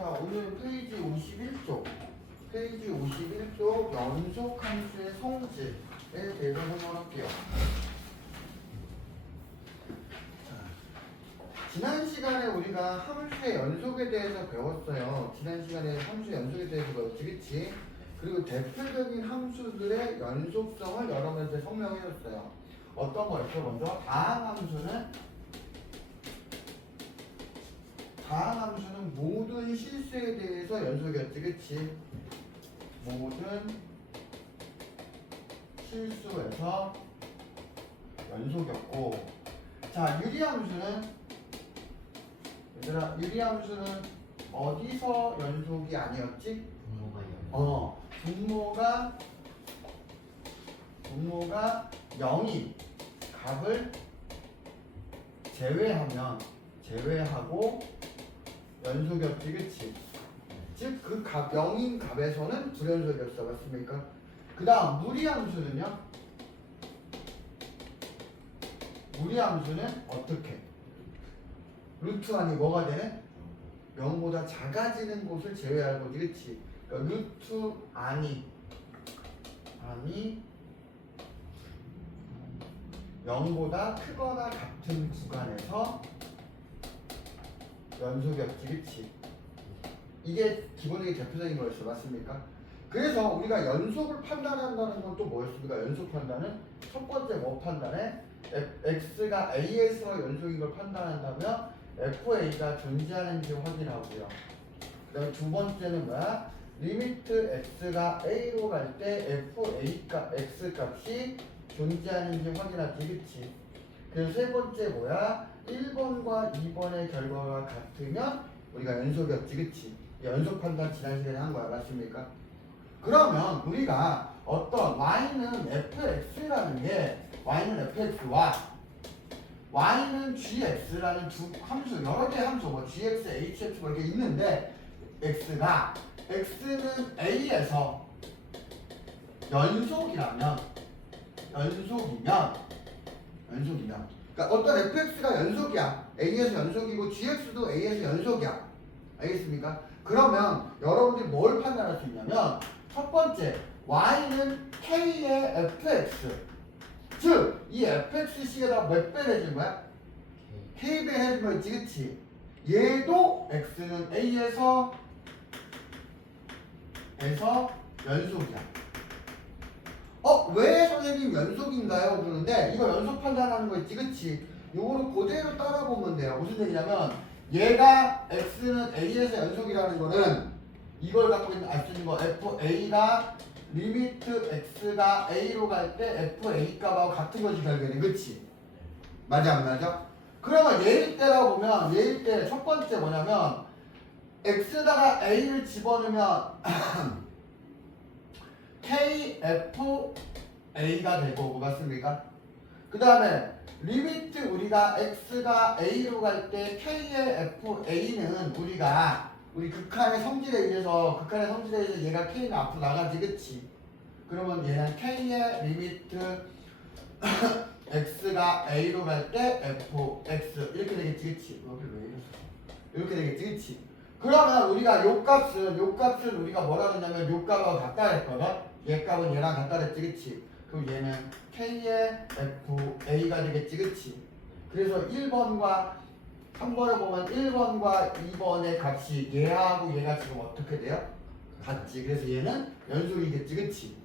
자, 오늘 페이지 51쪽. 페이지 51쪽 연속 함수의 성질에 대해서 설명할게요. 지난 시간에 우리가 함수의 연속에 대해서 배웠어요. 지난 시간에 함수의 연속에 대해서 배웠지, 그치? 그리고 대표적인 함수들의 연속성을 여러분한테 설명해줬어요. 어떤 거였죠? 먼저 다항함수는 모든 실수에 대해서 연속이었지, 그치? 모든 실수에서 연속이었고, 자, 유리함수는 얘들아, 유리함수는 어디서 연속이 아니었지? 분모가 0이 값을 제외하고 연속이었지, 그치? 즉 그 값 0인 값에서는 불연속이었어, 맞습니까? 그 다음 무리함수는요? 무리함수는 어떻게? 루트 안이 뭐가 되네? 0보다 작아지는 곳을 제외하는 거지, 그치? 그러니까 루트 안이 0보다 크거나 같은 구간에서 연속이었지, 그치? 이게 기본적인 대표적인 거였어, 맞습니까? 그래서 우리가 연속을 판단한다는 건 또 뭐였습니까? 연속 판단은 첫 번째 뭐 판단해? x가 a에서 연속인 걸 판단한다면 fa가 존재하는지 확인하고요. 그 다음에 두 번째는 뭐야? 리미트 x가 a로 갈 때 x 값이 존재하는지 확인하지, 그치? 그래서 세 번째 뭐야? 1번과 2번의 결과가 같으면 우리가 연속이었지, 그치? 연속 판단 지난 시간에 한 거야, 맞습니까? 그러면 우리가 어떤 y는 fx라는 게 y는 fx와 y는 gx라는 두 함수, 여러 개의 함수, 뭐 gx, hx 뭐 이렇게 있는데 x는 a에서 연속이면 그러니까 어떤 fx가 연속이야. a에서 연속이고 gx도 a에서 연속이야. 알겠습니까? 그러면 여러분들이 뭘 판단할 수 있냐면 첫 번째, y는 k의 fx, 즉 이 fx식에다가 몇 배 해준 거야? k배 해준 거였지, 그치? 얘도 x는 a에서 연속이야. 왜 선생님 연속인가요? 그러는데 이거 연속 판단하는 거 있지, 그치? 요거를 그대로 따라보면 돼요. 무슨 얘기냐면 얘가 x는 a에서 연속이라는 거는 이걸 갖고 있는 알 수 있는 거 fa가 리미트 x가 a로 갈 때 fa 값하고 같은 거지 결국에는, 그치? 맞아 안 맞아? 그러면 예일 때라고 보면 예일 때 첫 번째 뭐냐면 x에다가 a를 집어넣으면 kfa가 될 거고, 맞습니까? 그 다음에 리미트 우리가 x가 a로 갈 때 k의 fa는 우리 극한의 성질에 의해서 얘가 k는 앞으로 나가지, 그치? 그러면 얘는 k의 리미트 x가 a로 갈 때 fx 이렇게 되겠지, 그치? 이렇게 되겠지, 그치? 그러면 우리가 요 값은 우리가 뭐라 그러냐면 요 값하고 같다 했거든? 얘 값은 얘랑 같다 했지, 그치? 그럼 얘는 k의 fa가 되겠지, 그치? 그래서 1번과 3번을 보면 1번과 2번의 값이 얘하고 얘가 지금 어떻게 돼요? 같지. 그래서 얘는 연속이겠지, 그치?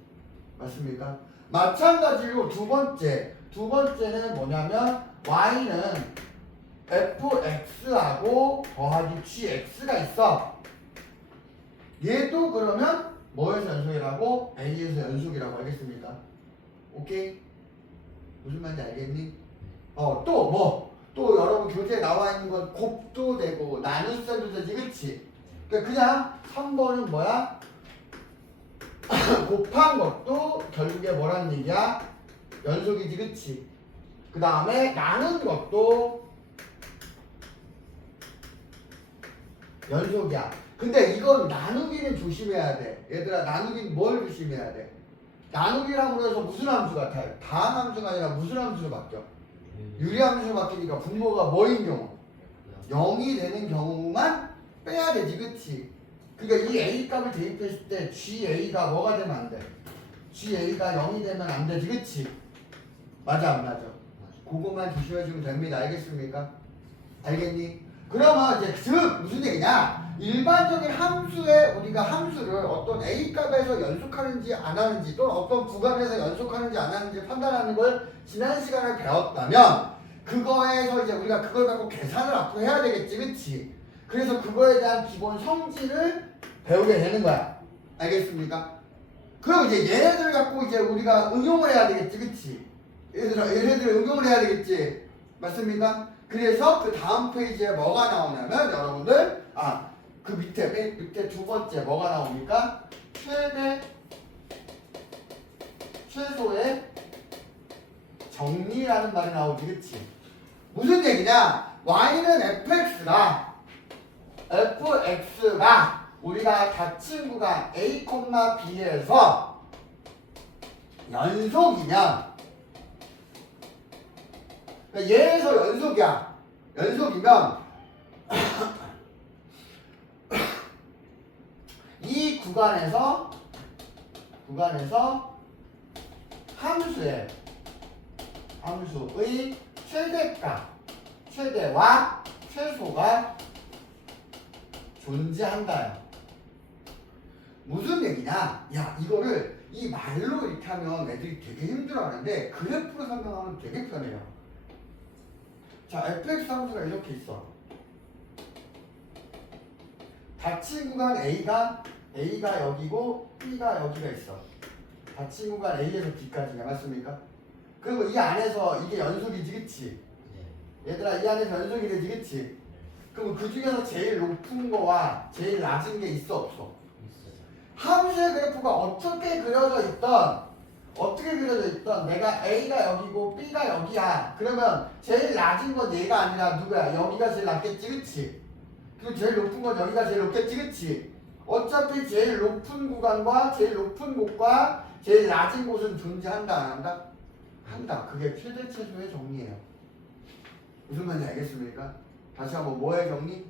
맞습니까? 마찬가지로 두 번째는 뭐냐면 y는 fx하고 더하기 gx가 있어. 얘도 그러면 뭐에서 연속이라고? a에서 연속이라고 하겠습니까? 오케이? 무슨 말인지 알겠니? 또 여러분 교재에 나와 있는 건 곱도 되고 나눗셈도 되지, 그치? 그냥 3번은 뭐야? 곱한 것도 결국에 뭐라는 얘기야? 연속이지, 그치? 그 다음에 나눈 것도 연속이야. 근데 이건 나누기는 조심해야 돼. 얘들아, 나누기는 뭘 조심해야 돼? 나누기라고 해서 무슨 함수 같아요? 다항함수가 아니라 무슨 함수로 바뀌어? 유리함수로 바뀌니까 분모가 뭐인 경우? 0이 되는 경우만 빼야 되지, 그치? 그러니까 이 A 값을 대입했을 때 GA가 뭐가 되면 안 돼? GA가 0이 되면 안 되지, 그치? 맞아, 안 맞아? 그것만 조심해주면 됩니다. 알겠습니까? 알겠니? 그러면 이제 즉 무슨 얘기냐? 일반적인 함수에 우리가 함수를 어떤 A 값에서 연속하는지 안 하는지 또는 어떤 구간에서 연속하는지 안 하는지 판단하는 걸 지난 시간에 배웠다면 그거에서 이제 우리가 그걸 갖고 계산을 앞으로 해야 되겠지, 그치? 그래서 그거에 대한 기본 성질을 배우게 되는 거야. 알겠습니까? 그럼 이제 얘네들 갖고 이제 우리가 응용을 해야 되겠지, 그치? 얘네들 응용을 해야 되겠지. 맞습니까? 그래서 그 다음 페이지에 뭐가 나오냐면 여러분들 그 밑에 두 번째 뭐가 나옵니까? 최소의 정리라는 말이 나오지, 그치? 무슨 얘기냐? y는 fx가 우리가 닫힌 구간 a, b에서 연속이면 그러니까 얘에서 연속이면 이 구간에서 함수의 최대와 최소가 존재한다. 무슨 얘기냐? 야, 이거를 이 말로 이렇게 하면 애들이 되게 힘들어하는데 그래프로 설명하면 되게 편해요. 자, fx 함수가 이렇게 있어. 닫힌 구간 A가 여기고 B가 여기가 있어. 닫힌 구간 A에서 B까지가 맞습니까? 그리고 이 안에서 이게 연속이지, 그치? 얘들아, 이 안에서 연속이 되지, 그치? 그럼 그 중에서 제일 높은 거와 제일 낮은 게 있어, 없어? 함수의 그래프가 어떻게 그려져 있던 내가 A가 여기고 B가 여기야. 그러면 제일 낮은 건 얘가 아니라 누구야? 여기가 제일 낮겠지, 그치? 그리고 제일 높은 건 여기가 제일 높겠지, 그치? 어차피 제일 높은 구간과 제일 높은 곳과 제일 낮은 곳은 존재한다, 안 한다? 한다. 그게 최대 최소의 정리예요. 무슨 말인지 알겠습니까? 다시 한번 뭐의 정리?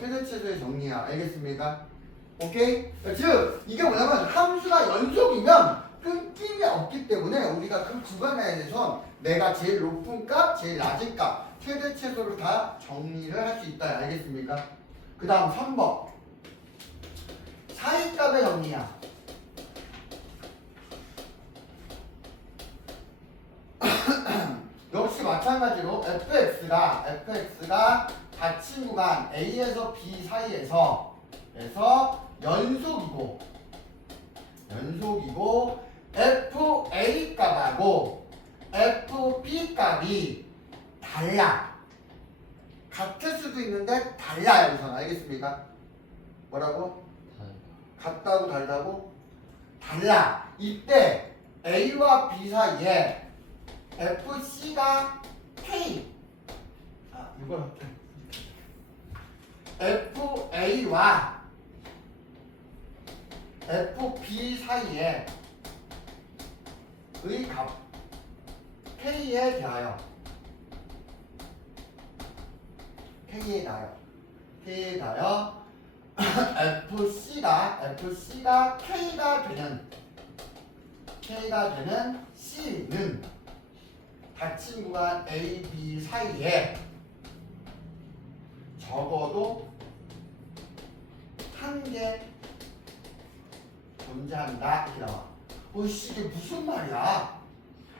최대 최소의 정리야. 알겠습니까? 오케이? 즉 이게 뭐냐면 함수가 연속이면 끊김이 없기 때문에 우리가 그 구간에 대해서 내가 제일 높은 값, 제일 낮은 값, 최대 최소를 다 정리를 할 수 있다. 알겠습니까? 그 다음 3번 사이값의 정리야. 역시 마찬가지로 fx가 닫힌 구간 A에서 B 사이에서 연속이고 FA 값하고 FB 값이 달라. 같을 수도 있는데 달라요. 우선 알겠습니까? 뭐라고? 같다고 달라고? 달라. 이때 A와 B 사이에 FC가 K 이걸 할게. FA와 FB 사이에 의 값 K에 대하여 FC가 K가 되는 C는 닫힌 구간 A, B 사이에 적어도 한 개 존재한다. 이렇게 나와. 이게 무슨 말이야?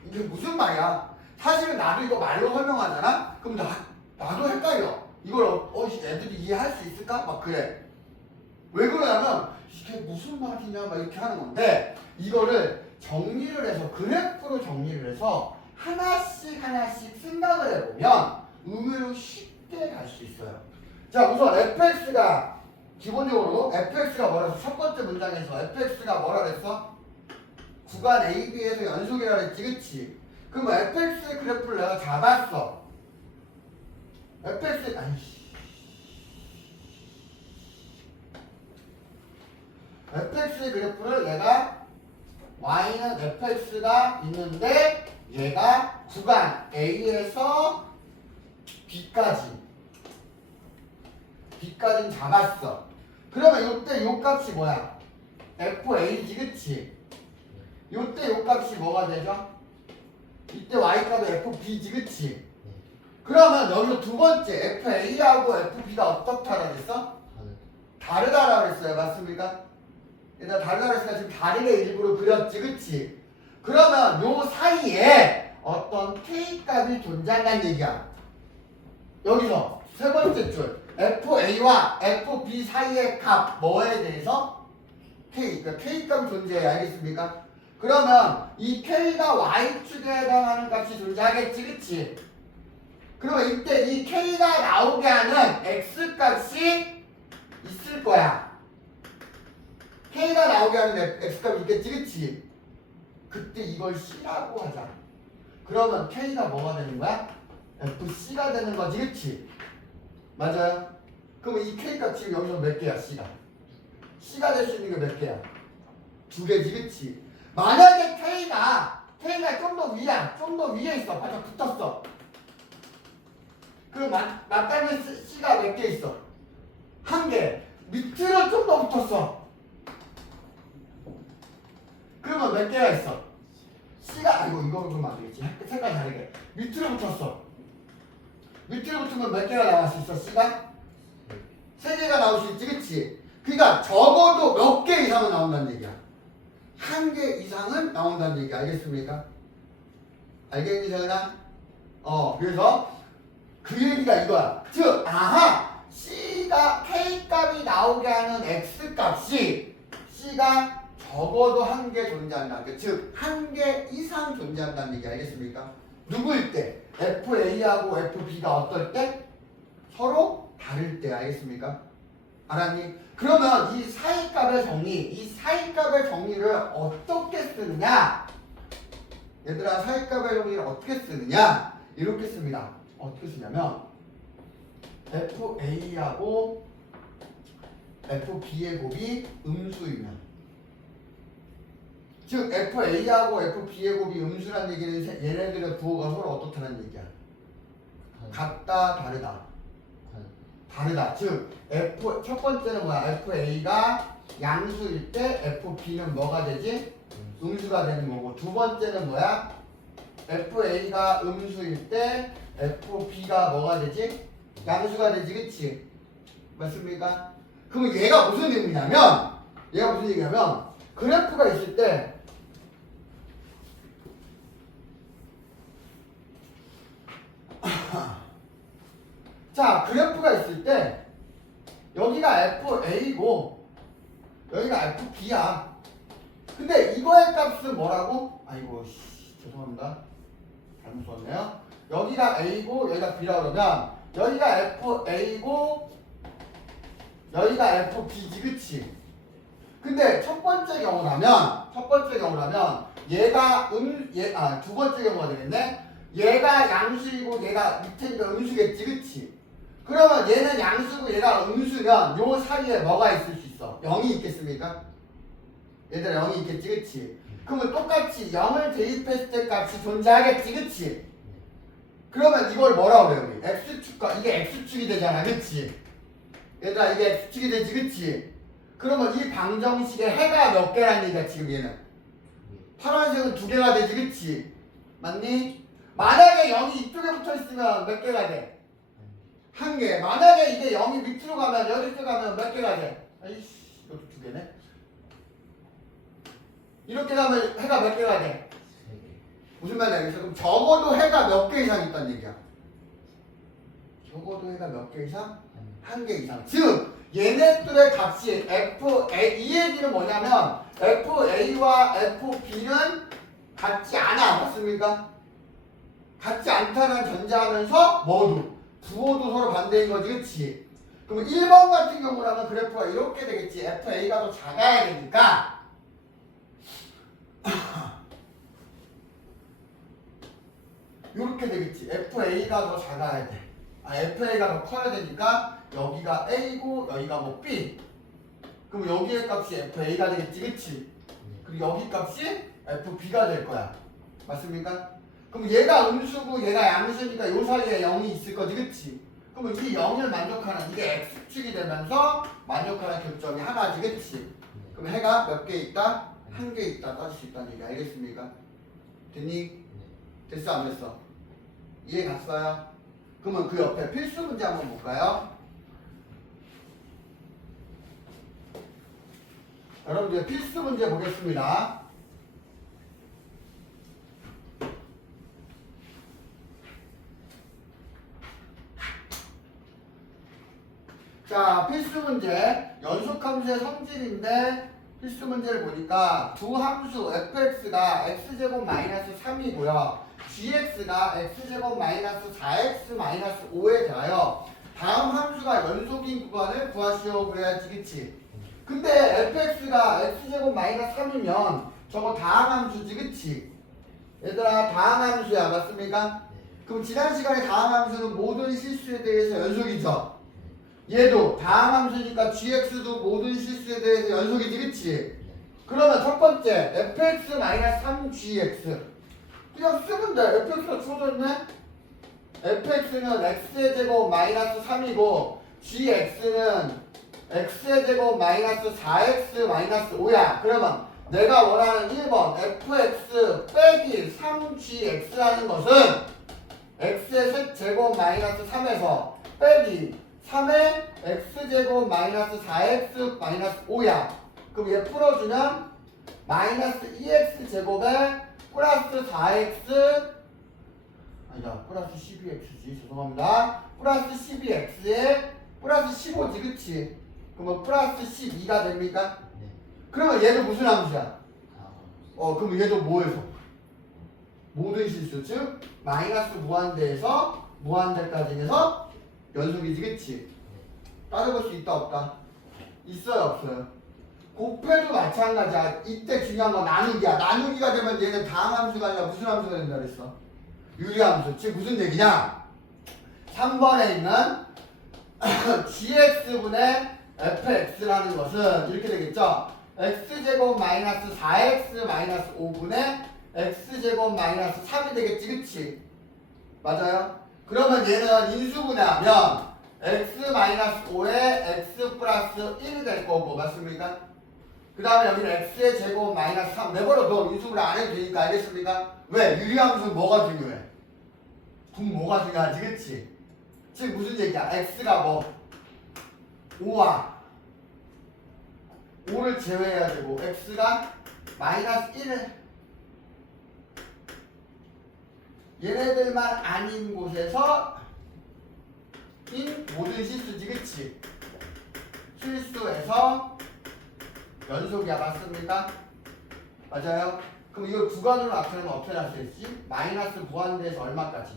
이게 무슨 말이야? 사실은 나도 이거 말로 설명하잖아? 그럼 나도 헷갈려. 이걸 애들이 이해할 수 있을까? 막 그래. 왜 그러냐면 이게 무슨 말이냐 막 이렇게 하는 건데 이거를 정리를 해서 그래프로 정리를 해서 하나씩 생각을 해보면 의외로 쉽게 갈 수 있어요. 자, 우선 fx가 기본적으로 fx가 뭐라 했어? 첫 번째 문장에서 fx가 뭐라 그랬어? 구간 A, B에서 연속이라 그랬지, 그치? 그럼 fx의 그래프를 내가 잡았어. fx의 그래프를 내가 y는 fx가 있는데 얘가 구간 A에서 B까지 FB까지는 잡았어. 그러면 이때 요 값이 뭐야? FA지, 그치? 이때 요 값이 뭐가 되죠? 이때 Y값이 FB지, 그치? 그러면 여기서 두 번째 FA하고 FB가 어떻다라 그랬어? 다르다라고 했어요. 맞습니까? 일단 다르다고 했으니까 지금 다르게 일부러 그렸지, 그치? 그러면 요 사이에 어떤 K값이 존재한다는 얘기야. 여기서 세 번째 줄 FA와 FB 사이의 값 뭐에 대해서? K, 그러니까 K값이 존재해. 알겠습니까? 그러면 이 K가 Y축에 해당하는 값이 존재하겠지, 그치? 그러면 이때 이 K가 나오게 하는 X값이 있을 거야. K가 나오게 하는 X값이 있겠지, 그치? 그때 이걸 C라고 하자. 그러면 K가 뭐가 되는 거야? FC가 되는 거지, 그치? 맞아요? 그럼 이 K값 지금 여기서 몇 개야, C가? C가 될 수 있는 게 몇 개야? 두 개지, 그치? 만약에 K가 좀 더 위야, 좀 더 위에 있어. 바짝 붙었어. 그럼 맞다면 C가 몇 개 있어? 한 개. 밑으로 좀 더 붙었어. 그러면 몇 개가 있어? C가, 아이고, 이거 그러면 안 되겠지. 색깔 다르게. 밑으로 붙었어. 밑으로 붙으면 몇 개가 나올 수 있어, C가? 세 개가 나올 수 있지, 그치? 그러니까 적어도 몇 개 이상은 나온다는 얘기야. 한 개 이상은 나온다는 얘기, 알겠습니까? 알겠니, 정연아? 그래서 그 얘기가 이거야. 즉, 아하! C가, K값이 나오게 하는 X값이 C가 적어도 한 개 존재한다. 즉, 한 개 이상 존재한다는 얘기, 알겠습니까? 누구일 때? FA하고 FB가 어떨 때? 서로 다를 때, 알겠습니까? 알았니? 그러면 이 사이값의 정리를 어떻게 쓰느냐? 얘들아, 사이값의 정리를 어떻게 쓰느냐? 이렇게 씁니다. 어떻게 쓰냐면 FA하고 FB의 곱이 음수이면, 즉 FA하고 FB의 곱이 음수란 얘기는 얘네들의 부호가 서로 어떻다는 얘기야? 같다, 다르다. 다르다. 즉 첫 번째는 뭐야? FA가 양수일 때 FB는 뭐가 되지? 음수가 되는 거고, 두 번째는 뭐야? FA가 음수일 때 FB가 뭐가 되지? 양수가 되지, 그치? 맞습니까? 그럼 얘가 무슨 의미냐면, 그래프가 있을 때 자, 그래프가 있을 때 여기가 FA고 여기가 FB야. 근데 이거의 값은 뭐라고? 아이고, 죄송합니다. 잘못 썼네요. 여기가 A고 여기가 B라고 그러면 여기가 FA고 여기가 FB지, 그치? 근데 첫 번째 경우라면 얘가 두 번째 경우가 되겠네. 얘가 양수이고 얘가 밑에 있는 음수겠지, 그치? 그러면 얘는 양수고 얘가 음수면 요 사이에 뭐가 있을 수 있어? 0이 있겠습니까? 얘들아, 0이 있겠지, 그치? 그러면 똑같이 0을 대입했을 때 값이 존재하겠지, 그치? 그러면 이걸 뭐라고 그래요, 우리? X축과 이게 X축이 되잖아, 그치? 얘들아, 이게 X축이 되지, 그치? 그러면 이 방정식의 해가 몇 개라는 얘기야, 지금 얘는? 파란색은 두 개가 되지, 그치? 맞니? 만약에 0이 이쪽에 붙어있으면 몇 개가 돼? 한 개. 만약에 이게 0이 밑으로 가면, 여기로 가면 몇 개가 돼? 아이씨, 이것도 두 개네? 이렇게 가면 해가 몇 개가 돼? 무슨 말이야? 그럼 적어도 해가 몇 개 이상 있다는 얘기야. 적어도 해가 몇 개 이상? 한 개 이상. 즉, 얘네들의 값이 FA, 이 얘기는 뭐냐면 FA와 FB는 같지 않아. 맞습니까? 같지 않다는 전제하면서 모두 부호도 서로 반대인 거지, 그치? 그럼 1번 같은 경우라면 그래프가 이렇게 되겠지. FA가 더 작아야 되니까 이렇게 되겠지. FA가 더 작아야 돼. FA가 더 커야 되니까 여기가 A고 여기가 뭐 B. 그럼 여기의 값이 FA가 되겠지, 그치? 그리고 여기 값이 FB가 될 거야. 맞습니까? 그럼 얘가 음수고 얘가 양수니까 요 사이에 0이 있을 거지, 그치? 그러면 이 0을 만족하는 이게 x축이 되면서 만족하는 교점이 하나지겠지. 그럼 해가 몇 개 있다? 한 개 있다 따질 수 있다는 얘기 알겠습니까? 됐니? 됐어 안 됐어? 이해 갔어요? 그러면 그 옆에 필수 문제 한번 볼까요? 여러분들 필수 문제 보겠습니다. 자, 필수 문제 연속함수의 성질인데 필수 문제를 보니까 두 함수 fx가 x제곱 마이너스 3이고요. gx가 x제곱 마이너스 4x 마이너스 5에 대하여 다음 함수가 연속인 구간을 구하시오 그래야지 그치? 근데 fx가 x제곱 마이너스 3이면 저거 다항함수지 그치? 얘들아 다항함수야 맞습니까? 그럼 지난 시간에 다항함수는 모든 실수에 대해서 연속이죠? 얘도 다항함수니까 gx도 모든 실수에 대해서 연속이지 그치? 그러면 첫 번째 fx-3gx 그냥 쓰면 돼. fx가 주어졌네? fx는 x의 제곱 마이너스 3이고 gx는 x의 제곱 마이너스 4x 마이너스 5야. 그러면 내가 원하는 1번 fx 빼기 3gx라는 것은 x의 제곱 마이너스 3에서 빼기 3의 x제곱 마이너스 4x 마이너스 5야. 그럼 얘 풀어주면 마이너스 2x 제곱에 플러스 4x 아니다 플러스 12x지 죄송합니다. 플러스 12x에 플러스 15지 그치? 그러면 플러스 12가 됩니까? 네. 그러면 얘는 무슨 함수야? 그럼 얘도 뭐에서? 모든 실수 즉 마이너스 무한대에서 무한대까지 해서 연속이지 그치? 따져볼 수 있다 없다? 있어요 없어요? 곱해도 마찬가지야. 이때 중요한 건 나누기야. 나누기가 되면 얘는 다항함수가 아니라 무슨 함수가 된다 그랬어? 유리함수. 즉 무슨 얘기냐? 3번에 있는 gx분의 fx라는 것은 이렇게 되겠죠? x제곱 마이너스 4x 마이너스 5분의 x제곱 마이너스 3이 되겠지 그치? 맞아요? 그러면 얘는 인수분해하면 x 마이너스 5에 x 플러스 1이 될 거고 맞습니까? 그 다음에 여기는 x의 제곱 마이너스 3 내버려 둬. 인수분해 안 해도 되니까 알겠습니까? 왜? 유리함수는 뭐가 중요해? 뭐가 중요하지 그치? 즉 무슨 얘기야? x가 뭐? 5와 5를 제외해야 되고 x가 마이너스 1을 얘네들만 아닌 곳에서 인 모든 실수지 그치? 실수에서 연속이야 맞습니까? 맞아요? 그럼 이걸 구간으로 나타내면 어떻게 나타낼지? 마이너스 무한대에서 얼마까지?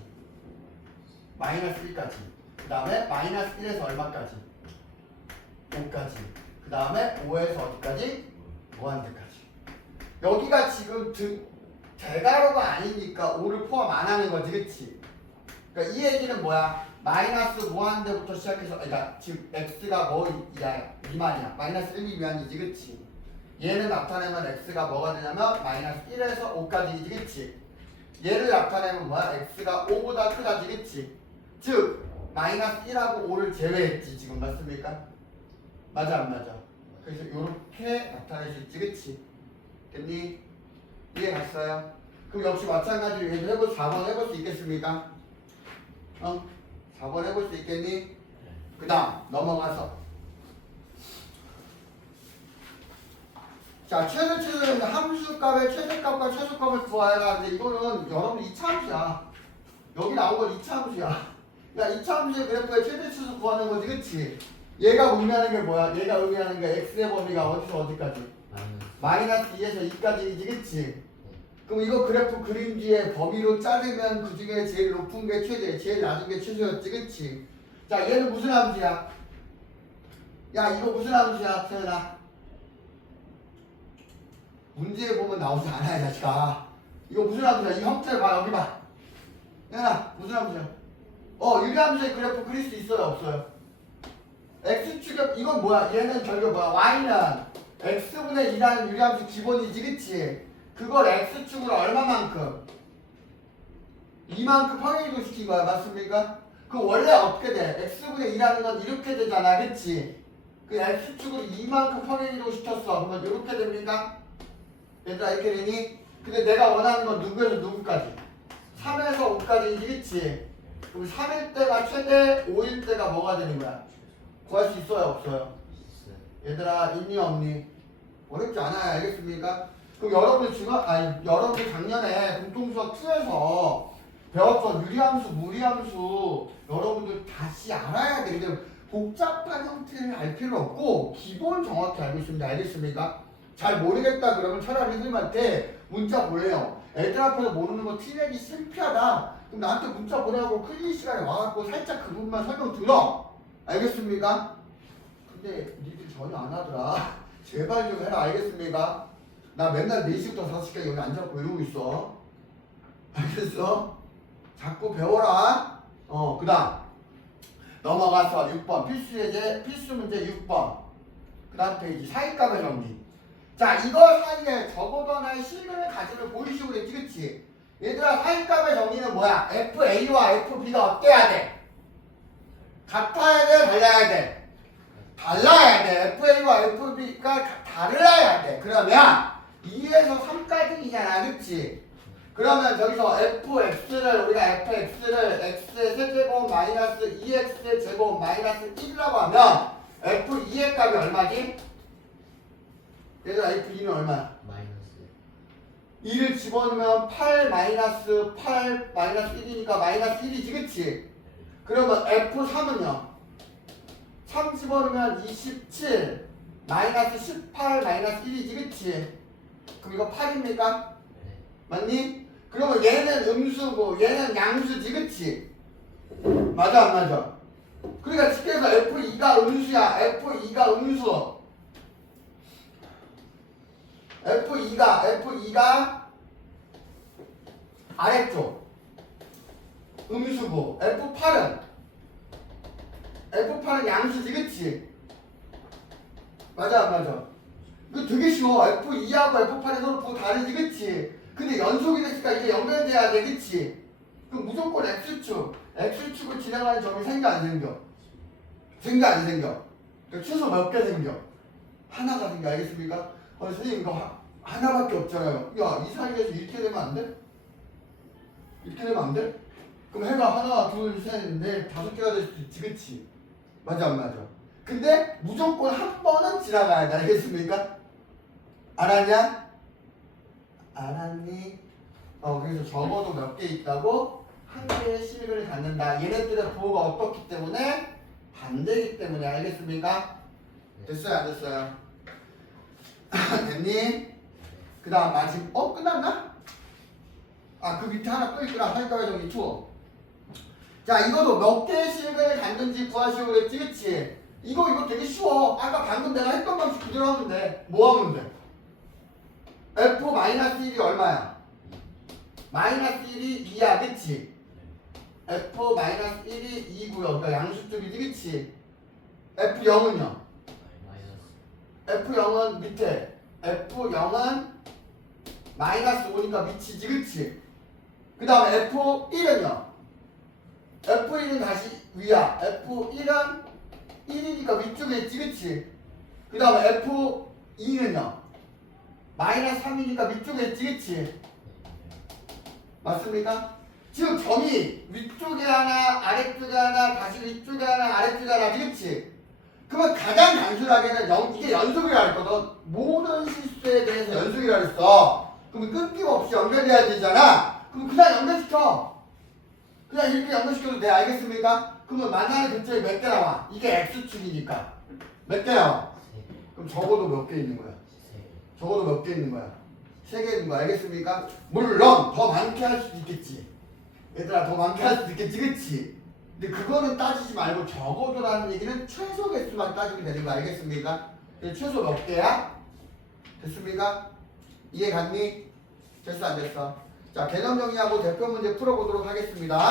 마이너스 1까지 그 다음에 마이너스 1에서 얼마까지? 5까지 그 다음에 5에서 어디까지? 무한대까지 여기가 지금 대괄호가 아니니까 5를 포함 안 하는 거지 그치? 그러니까 이 얘기는 뭐야? 마이너스 무한대부터 시작해서 그러니까 지금 x가 뭐야? 미만이야 마이너스 1이 미만이지 그치? 얘를 나타내면 x가 뭐가 되냐면 마이너스 1에서 5까지이지 그치? 얘를 나타내면 뭐야? x가 5보다 크다지 그치? 즉 마이너스 1하고 5를 제외했지 지금 맞습니까? 맞아 안 맞아? 그래서 이렇게 나타낼 수 있지 그치? 됐니? 이해 갔어요? 그럼 역시 마찬가지로 얘도 4번 해볼 수 있겠습니까? 4번 해볼 수 있겠니? 그 다음 넘어가서 자 최대치는 함수값의 최대값과 최소값을 구하여라. 근데 이거는 여러분 2차 함수야. 여기 나온 건 2차 함수야. 그러니까 2차 함수의 그래프의 최대치수 구하는 거지 그치? 얘가 의미하는 게 뭐야? 얘가 의미하는 게 x의 범위가 어디서 어디까지? 마이너스 2에서 2까지이지 그치? 그럼 이거 그래프 그림 뒤에 범위로 자르면 그 중에 제일 높은 게 최대, 제일 낮은 게 최소였지 그치? 자 얘는 무슨 함수야? 야 이거 무슨 함수야 태연아? 문제에 보면 나오지 않아 이 자식아. 이거 무슨 함수야? 이 형태 봐 여기 봐. 태연아 무슨 함수야? 유리함수의 그래프 그릴 수 있어요 없어요? x축의 이건 뭐야? 얘는 결국 뭐야? y는 x분의 2라는 유리함수 기본이지 그치? 그걸 x축으로 얼마만큼? 이만큼 평행이동 시킨 거야 맞습니까? 그 원래 어떻게 돼? x분의 2라는 건 이렇게 되잖아. 그치? 그 x축을 이만큼 평행이동 시켰어. 그러면 이렇게 됩니까? 얘들아 이렇게 되니? 근데 내가 원하는 건 누구에서 누구까지? 3에서 5까지이지. 그치? 그럼 3일 때가 최대, 5일 때가 뭐가 되는 거야? 구할 수 있어요? 없어요? 얘들아 있니 없니? 어렵지 않아요. 알겠습니까? 그럼 여러분 작년에 공통수학 2에서 배웠던 유리함수, 무리함수 여러분들 다시 알아야 돼. 근데 복잡한 형태를 알 필요 없고 기본 정확히 알고 있습니다. 알겠습니까? 잘 모르겠다 그러면 차라리 선생님한테 문자 보내요. 애들 앞에서 모르는 거 티내기 창피하다. 그럼 나한테 문자 보내고 클리닉 시간에 와갖고 살짝 그 부분만 설명 들어. 알겠습니까? 근데 니들 전혀 안 하더라. 제발 좀 해라. 알겠습니까? 나 맨날 4시부터 5시까지 여기 앉아갖고 이러고 있어. 알겠어? 자꾸 배워라. 그 다음 넘어가서 6번 필수 문제 6번 그 다음 페이지 사이값의 정리. 자 이거 사이에 적어도 하나의 실근의 가지를 보이시고 그랬지. 그치? 얘들아 사이값의 정리는 뭐야? FA와 FB가 어때야 돼? 같아야 돼? 달라야 돼? 달라야 돼. FA와 FB가 달라야 돼. 그러면 2에서 3까지이잖아. 그치? 그러면 저기서 fx를 우리가 fx를 x의 세제곱 마이너스 2x의 제곱 마이너스 1이라고 하면 f2의 값이 얼마지? 얘들아 f2는 얼마야? 마이너스 2를 집어넣으면 8 마이너스 8 마이너스 1이니까 마이너스 1이지. 그치? 그러면 f3은요 3 집어넣으면 27 마이너스 18 마이너스 1이지. 그치? 그럼 이거 8입니까? 맞니? 그러면 얘는 음수고 얘는 양수지. 그치? 맞아 안 맞아? 그러니까 집에서 F2가 음수야. F2가 음수. F2가 아래쪽 음수고 F8은 양수지. 그치? 맞아 안 맞아? 이거 되게 쉬워. F2하고 F8이 서로 다르지. 그치? 근데 연속이 됐으니까 이게 연결돼야 돼. 그치? 그럼 무조건 X축을 지나가는 점이 생겨 안 생겨? 생겨 안 생겨? 그러니까 최소 몇 개 생겨? 하나가 생겨. 알겠습니까? 선생님 이거 하나밖에 없잖아요. 야 이 사이에서 이렇게 되면 안 돼? 이렇게 되면 안 돼? 그럼 해가 하나 둘 셋 넷 5개가 될 수도 있지. 그치? 맞아 안 맞아? 근데 무조건 한 번은 지나가야 돼. 알겠습니까? 알았냐? 알았니? 그래서 적어도 몇 개 있다고? 한 개의 실근을 갖는다. 얘네들의 부호가 어떻기 때문에? 반대이기 때문에. 알겠습니까? 됐어요 안 됐어요? 됐니? 그 다음 마지막 끝났나? 그 밑에 하나 또 있구나. 사이값의 정리 2. 자 이것도 몇 개의 실근을 갖는지 구하시오 그랬지. 그치? 이거 되게 쉬워. 아까 방금 내가 했던 방식 그대로 하면 돼. 뭐 하면 돼? F-1이 얼마야? 마이너스 1이 2야. 그치? F-1이 2고요. 그러니까 양수쪽이지. 그치? F0은요? F0은 밑에 F0은 마이너스 5니까 밑이지. 그치? 그 다음에 F1은요? F1은 다시 위야. F1은 1이니까 위쪽에 있지. 그치? 그 다음에 F2는요? 마이너스 3이니까 위쪽에 있지. 그치? 맞습니까? 지금 점이 위쪽에 하나 아래쪽에 하나 다시 위쪽에 하나 아래쪽에 하나. 그치? 그러면 가장 단순하게는 이게 연속이라 했거든. 모든 실수에 대해서 연속이라 했어. 그러면 끊김없이 연결돼야 되잖아. 그럼 그냥 연결시켜. 그냥 이렇게 연결시켜도 돼. 알겠습니까? 그러면 만나는 객점이 몇 개 나와? 이게 X축이니까 몇 개 나와? 그럼 적어도 몇 개 있는 거야? 적어도 몇 개 있는 거야? 3개 있는 거야. 알겠습니까? 물론 더 많게 할 수도 있겠지. 얘들아 더 많게 할 수도 있겠지. 그치? 근데 그거는 따지지 말고 적어도라는 얘기는 최소 개수만 따지면 되는 거. 알겠습니까? 최소 몇 개야? 됐습니까? 이해 갔니? 됐어 안 됐어? 자 개념 정리하고 대표 문제 풀어보도록 하겠습니다.